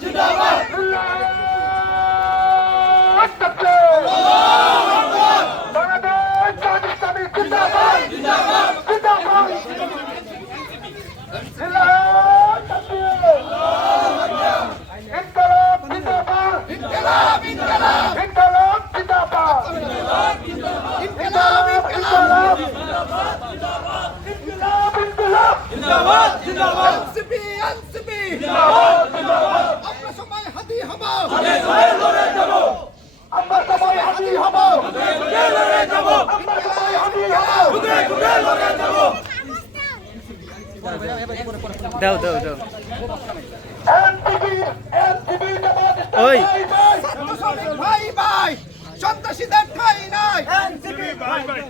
জিন্দাবাদ জিন্দাবাদ জিন্দাবাদ জিন্দাবাদ এনসিপি এনসিপি জিন্দাবাদ জিন্দাবাদ আমরা সবাই হাতি হব আগে সবাই লড়ে যাব আমরা সবাই হাতি হব আগে লড়ে যাব আমরা সবাই হাতি হব খুদে খুদে লড়ে যাব দাও দাও দাও এনসিপি এনসিপি জামাত ওই ছাত্র শ্রমিক ভাই ভাই সন্ত্রাসীদের ঠাঁই নাই এনসিপি ভাই ভাই